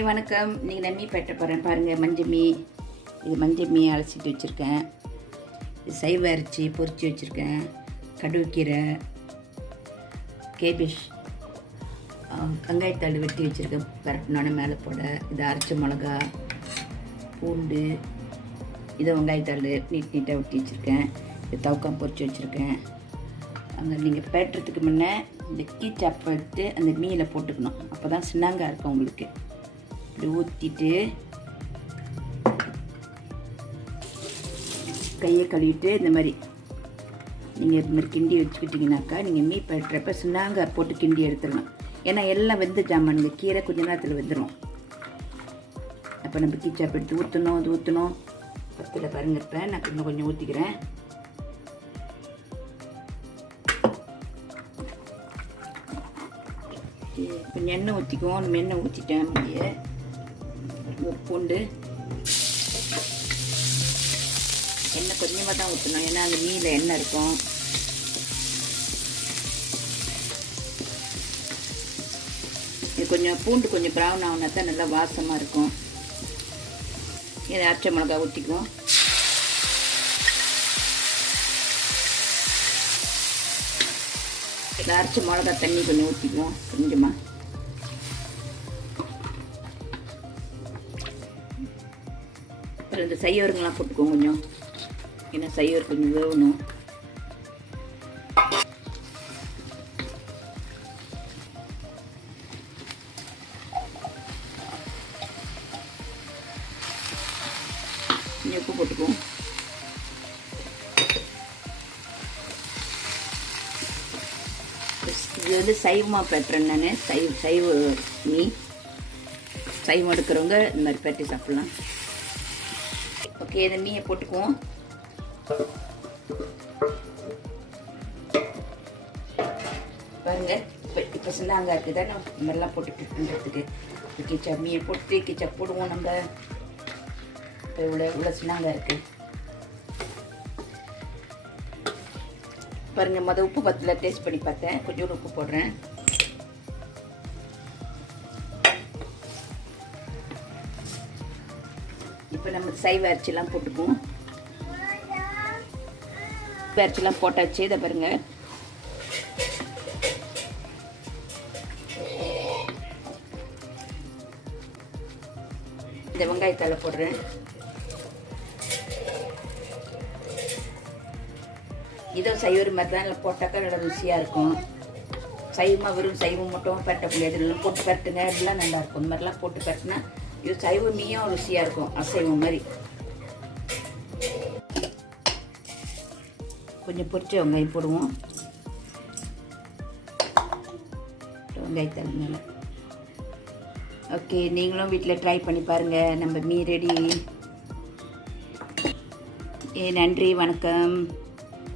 Hi வணக்கம். இன்றைக்கி நான் மீன் பெட்ட போகிறேன் பாருங்கள். மஞ்சள் மீன், இது மஞ்சள் மீன் அலசிட்டு வச்சுருக்கேன். இது சைவ அரைச்சி பொரிச்சு வச்சுருக்கேன். கடுகுக்கீரை, கேபேஜ், வெங்காயத்தாள் வெட்டி வச்சுருக்கேன் பரட்டினோட மேலே போட. இது அரைச்ச மிளகா, பூண்டு, இதை வெங்காயத்தாள் நீட்டாக வெட்டி வச்சுருக்கேன். இது தவுக்காம் பொரிச்சு வச்சுருக்கேன். அங்கே நீங்கள் பேட்டுறதுக்கு முன்னே இந்த கீச்சாப்பை எடுத்து அந்த மீனில் போட்டுக்கணும். அப்போ தான் சின்னாங்க இருக்கும் உங்களுக்கு. இப்படி ஊற்றிட்டு கையை கழுவிட்டு இந்த மாதிரி நீங்கள் இது மாதிரி கிண்டி வச்சுக்கிட்டிங்கனாக்கா நீங்கள் மீன் பேட்டுறப்ப சின்னாங்க போட்டு கிண்டி எடுத்துடணும். ஏன்னா எல்லாம் வெந்த ஜாமானுங்க, கீரை கொஞ்ச நேரத்தில் வெந்துடும். அப்போ நம்ம கீச்சாப்பை எடுத்து ஊற்றணும். அது ஊற்றணும் பத்தில் பாருங்க. இப்போ நான் கொஞ்சம் ஊற்றிக்கிறேன். கொஞ்சம் எண்ணெய் ஊற்றிக்குவோம். நம்ம எண்ணெய் ஊற்றிட்டேன். அப்படியே பூண்டு எண்ணெய் கொஞ்சமாக தான் ஊற்றணும், ஏன்னா அந்த மீனில் எண்ணெய் இருக்கும். இது கொஞ்சம் பூண்டு கொஞ்சம் ப்ரௌன் ஆகுனா தான் நல்லா வாசமாக இருக்கும். இதை அரைச்ச மிளகா ஊற்றிக்குவோம். இதை அரைச்ச மிளகா தண்ணி கொஞ்சம் ஊற்றிக்குவோம் கொஞ்சமாக. அப்புறம் இந்த சைவருங்கெல்லாம் போட்டுக்குவோம் கொஞ்சம், ஏன்னா சைவர் கொஞ்சம் வேகணும். கொஞ்சம் உப்பு போட்டுக்குவோம். இது வந்து சைவமாக பெட்டுறேன் நான். சைவ மீன் சைவம் எடுக்கிறவங்க இந்த மாதிரி பெட்டி சாப்பிட்லாம். ஓகே, இந்த மீனை போட்டுக்குவோம். பாருங்க, இப்போ சின்னாங்க இருக்குதா, நம்ம இந்த மாதிரிலாம் போட்டு பண்ணுறதுக்கு கிச்சா மீனை போட்டு கிச்சா போடுவோம். நம்ம இப்போ இவ்வளோ சின்னாங்க இருக்குது பாருங்கள். மொதல் உப்பு பத்தில் டேஸ்ட் பண்ணி பார்த்தேன், கொஞ்சோண்டு உப்பு போடுறேன். இப்போ நம்ம சைவ அரிசிலாம் போட்டுக்குவோம். அரிசிலாம் போட்டாச்சு. இதை பாருங்க, இந்த வெங்காயத்தால போடுறேன். இதோ சைவரு மாதிரி தான் போட்டாக்கா நல்லா ருசியாக இருக்கும். சைவமாக வெறும் சைவம் மட்டும் பரட்ட முடியாது, இதெல்லாம் போட்டு பரட்டுங்க, இதெல்லாம் நல்லாயிருக்கும். இந்த மாதிரிலாம் போட்டு பரட்டினா இது சைவ மீயும் ருசியாக இருக்கும், அசைவம் மாதிரி. கொஞ்சம் பொரிச்ச வெங்காயம் போடுவோம். வெங்காயத்தலை மேலே. ஓகே, நீங்களும் வீட்டில் ட்ரை பண்ணி பாருங்கள். நம்ம மீன் ரெடி. நன்றி, வணக்கம்.